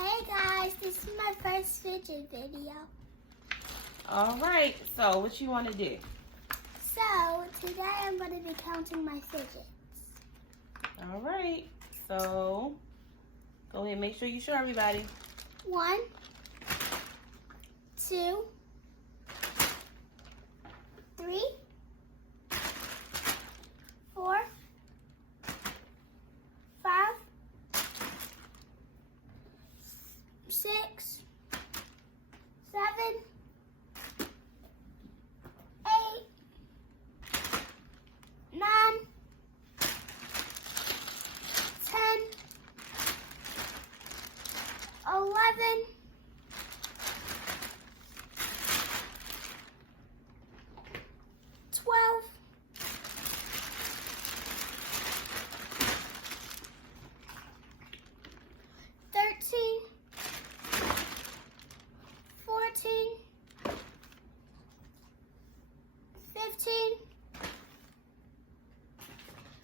Hey guys, this is my first fidget video. All right, so what you want to do? So, today I'm going to be counting my fidgets. All right, so go ahead and make sure you show everybody. 1, 2, 3, 4, 5, 6, 7, 8, 9, 10, 11, 12, 13, 14, 15,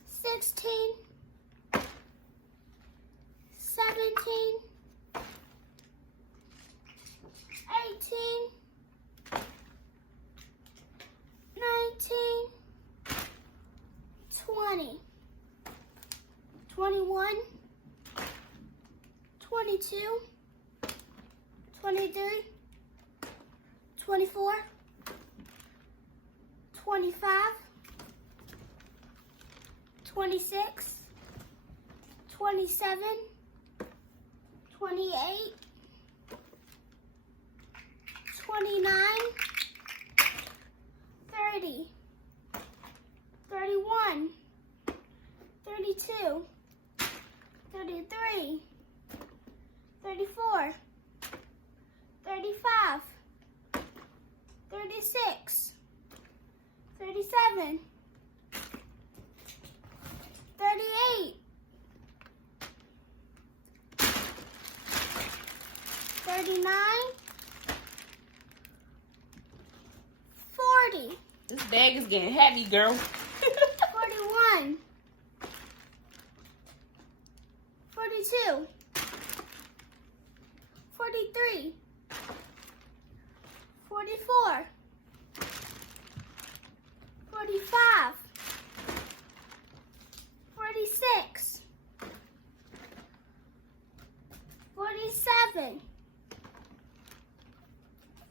16, 17, 18, 19, 20, 21, 22, 23, 24, 25, 26, 27, 28, 29, 30, 31, 32, 33, 34, 35, 36, 37, 38, 39, 40, This bag is getting heavy, girl. 41, 42, 43, 44, 45, 46, 47,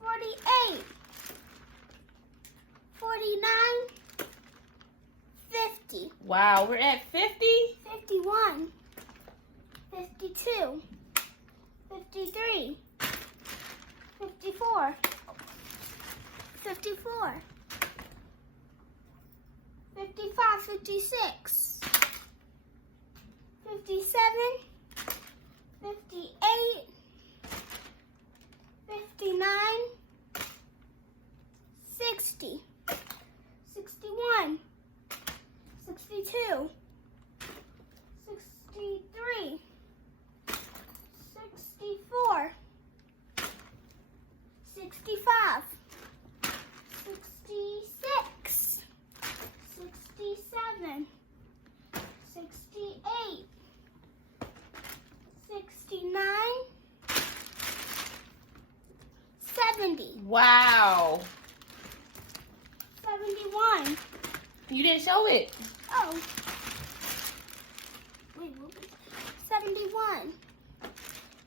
48, 49, 50. Wow, we're at 50? 51, 52, 53, 54, 54, 55, 56, 57, 58, 59, 60, 61, 62, 63, 64, 65, 66, 67, 68, 69, 70, Wow. 71. You didn't show it. Oh. Wait, what was it? 71.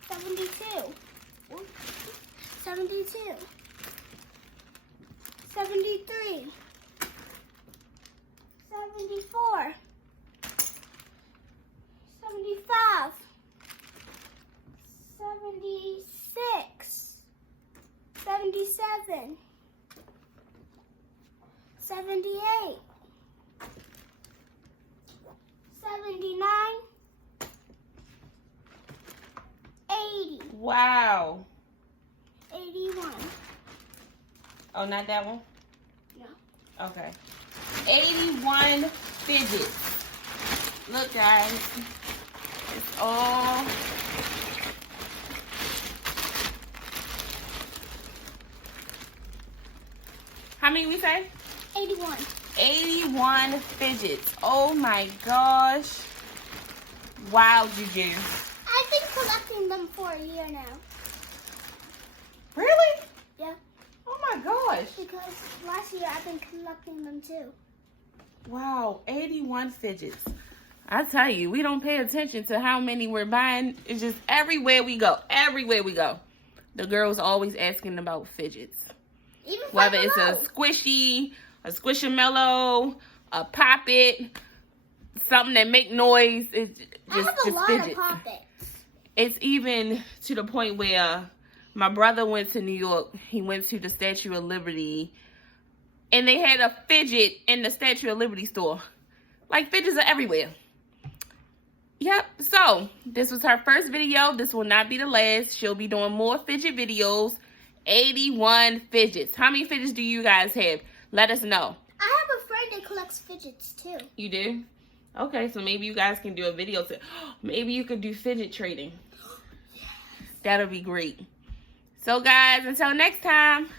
72. 72. 73. 74. 75. 76. 77. 78. 79, 80, Wow. 81. Oh, not that one? No. Okay. 81 fidgets. Look, guys. It's all... How many we say? 81. 81 fidgets. Oh my gosh. Wow, Juju. I've been collecting them them for a year now. Really? Yeah. Oh my gosh. Because last year I've been collecting them too. Wow, 81 fidgets. I tell you, we don't pay attention to how many we're buying. It's just everywhere we go, the girls always asking about fidgets. Even Whether it's Five a squishy, a squishamallow, a pop-it, something that make noise. It's I have a lot fidgets. of poppets. It's even to the point where my brother went to New York. He went to the Statue of Liberty, and they had a fidget in the Statue of Liberty store. Like, fidgets are everywhere. Yep, so this was her first video. This will not be the last. She'll be doing more fidget videos. 81 fidgets. How many fidgets do you guys have? Let us know. I have a friend that collects fidgets too. You do? Okay, so maybe you guys can do a video. Maybe you could do fidget trading. That'll be great. So guys, until next time.